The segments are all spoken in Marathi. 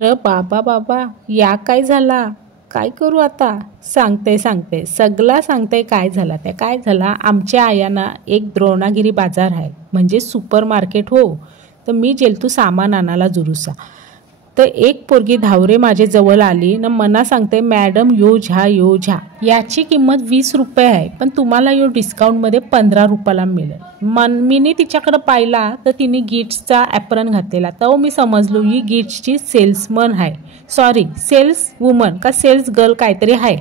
र बाबा बाबा या काय झाला, काय करू आता? सांगते सगळा सांगते काय झाला. त्या काय झाला, आमच्या आयाना एक द्रोणागिरी बाजार आहे म्हणजे सुपर मार्केट हो. तर मी गेलतो सामान आणायला जुरुसा. तर एक पोरगी धावरे माझे जवळ आली न मना सांगते, मॅडम यो झा याची किंमत 20 रुपये आहे, पण तुम्हाला यो डिस्काउंटमध्ये 15 रुपयाला मिळेल. मीनी तिच्याकडे पाहिला तर तिने गिट्सचा ॲप्रन घातलेला. तर मी समजलो ही गिट्सची सेल्समन आहे, सॉरी सेल्स वुमन का सेल्स गर्ल काहीतरी आहे.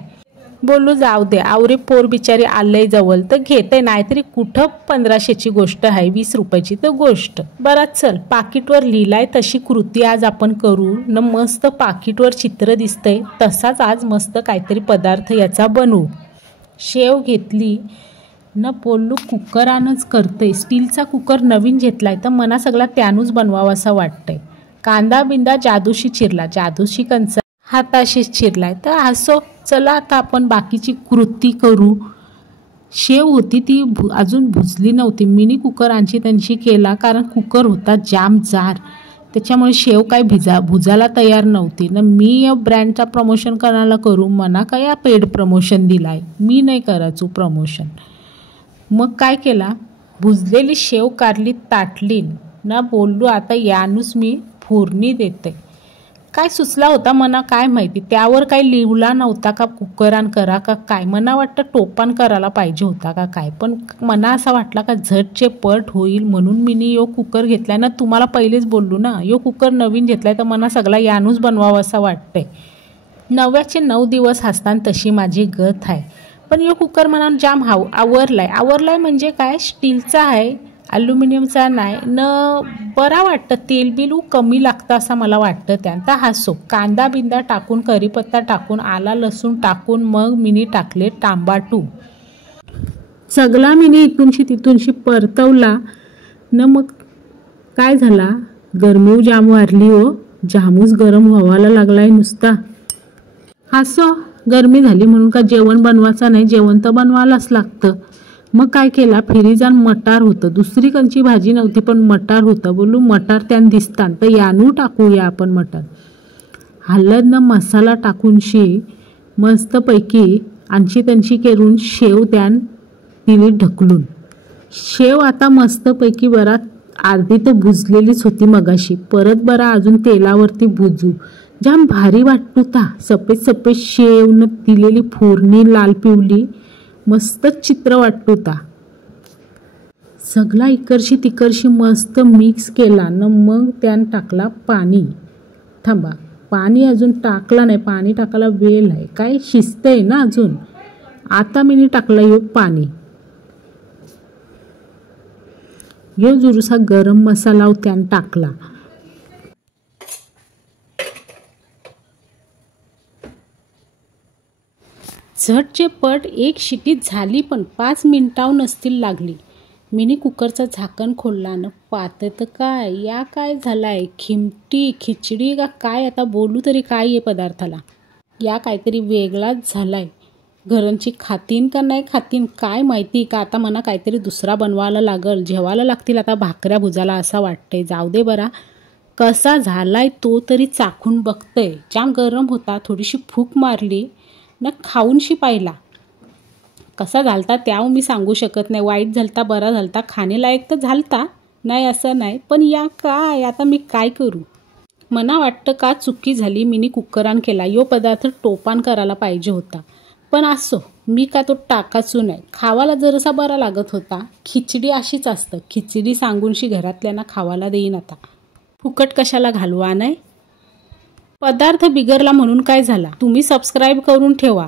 बोलू जाऊ दे, आवरे पोर बिचारी आलंय जवळ तर घेते, नाहीतरी कुठं 1500ची गोष्ट आहे 20 रुपयाची तर गोष्ट. बरं चल, पाकिटवर लिहिलाय तशी कृती आज आपण करू न. मस्त पाकिटवर चित्र दिसतंय तसाच आज मस्त काहीतरी पदार्थ याचा बनवू. शेव घेतली न, बोललो कुकरानंच करतंय. स्टीलचा कुकर नवीन घेतलाय तर मना सगळा त्यानूच बनवावा असं वाटतंय. कांदा बिंदा जादूशी चिरला, जादूशी कंचा हाताशीच चिरलाय. तर असो, चला आता आपण बाकीची कृती करू. शेव होती ती अजून भुजली नव्हती. मिनी कुकर आणखी त्यांची केला, कारण कुकर होता जाम जार, त्याच्यामुळे शेव काय भुजायला तयार नव्हती न. मी या ब्रँडचा प्रमोशन करायला करू, मना काय या पेड प्रमोशन दिलाय, मी नाही करायचो प्रमोशन. मग काय केला, भुजलेली शेव काढली ताटली ना. बोललो आता यानूच मी फोडणी देते. काय सुचला होता मना काय माहिती, त्यावर काही लिहिला नव्हता का कुकरान करा का काय. मना वाटतं टोपान करायला पाहिजे होता का काय, पण मना असा वाटला का झटचे पट होईल म्हणून मी यो कुकर घेतलाय ना. तुम्हाला पहिलेच बोललो ना, यो कुकर नवीन घेतलाय तर मना सगळा यानूच बनवावं असं वाटतंय. 9चे 9 दिवस असताना तशी माझी गत आहे. पण यो कुकर मना जाम आवरलाय म्हणजे काय, स्टीलचा आहे, ॲल्युमिनियमचा नाही न. बरा वाटतं, तेल बिलू कमी लागतं असं मला वाटतं. त्यानंतर हसो कांदा बिंदा टाकून, कढीपत्ता टाकून, आला लसूण टाकून मग मिनी टाकले टांबाटू. सगळा मिनी इथूनशी तिथूनशी परतवला न. मग काय झाला, गरमी जाम वारली हो, जामूच गरम व्हावाला लागलाय नुसता. हसो गरमी झाली म्हणून का जेवण बनवायचं नाही, जेवण तर बनवायलाच लागतं. मग काय केला, फिरीजान मटार होतं, दुसरी कंची भाजी नव्हती पण मटार होतं. बोलू मटार त्यान दिसतात तर यानू टाकूया आपण मटार. हळद न मसाला टाकूनशी मस्तपैकी आणखी त्यांची करून शेव त्यान तिने ढकलून. शेव आता मस्तपैकी बरा अर्धी तर भुजलेलीच होती मगाशी, परत बरा अजून तेलावरती भुजू. जाम भारी वाटतो ता. सफेद शेव न दिलेली फोडणी लाल पिवली मस्तच चित्र वाटतो ता. सगळा इकडशी तिकडशी मस्त मिक्स केला न. मग त्यान टाकला पाणी. थांबा, पाणी अजून टाकला नाही, पाणी टाकायला वेळ आहे, काय शिजतंय ना अजून. आता मी टाकला यो पाणी. यो जुरुसा गरम मसाला त्यान टाकला. झटचे पट एक शिटीत झाली, पण 5 मिनिटावर नसतील लागली. मिनी कुकरचं झाकण खोलला न. पाहते तर काय या काय झालाय, खिमटी खिचडी का काय, आता बोलू तरी काय आहे पदार्थाला. या काहीतरी वेगळाच झालाय. घरांची खातीन का नाही खातीन काय माहिती, का आता मना काहीतरी दुसरा बनवायला लागल, जेवायला लागतील आता भाकऱ्या भुजाला असं वाटतंय. जाऊ दे बरा, कसा झालाय तो तरी चाखून बघतंय. जाम गरम होता, थोडीशी फूक मारली न, खाऊनशी पाहिला कसा झालता त्याव मी सांगू शकत नाही. वाईट झालता बरा झालता, खाणेलायक तर झालता नाही असं नाही, पण या काय आता मी काय करू. मना वाटतं का चुकी झाली, मिनी कुकरान केला. यो पदार्थ टोपान करायला पाहिजे होता, पण असो मी का तो टाकाचू नाही. खावाला जरासा बरा लागत होता. खिचडी अशीच असतं, खिचडी सांगूनशी घरातल्यांना खावाला देईन आता, फुकट कशाला घालवा नाही. पदार्थ बिगरला म्हणून काय झाला, तुम्ही सबस्क्राईब करून ठेवा.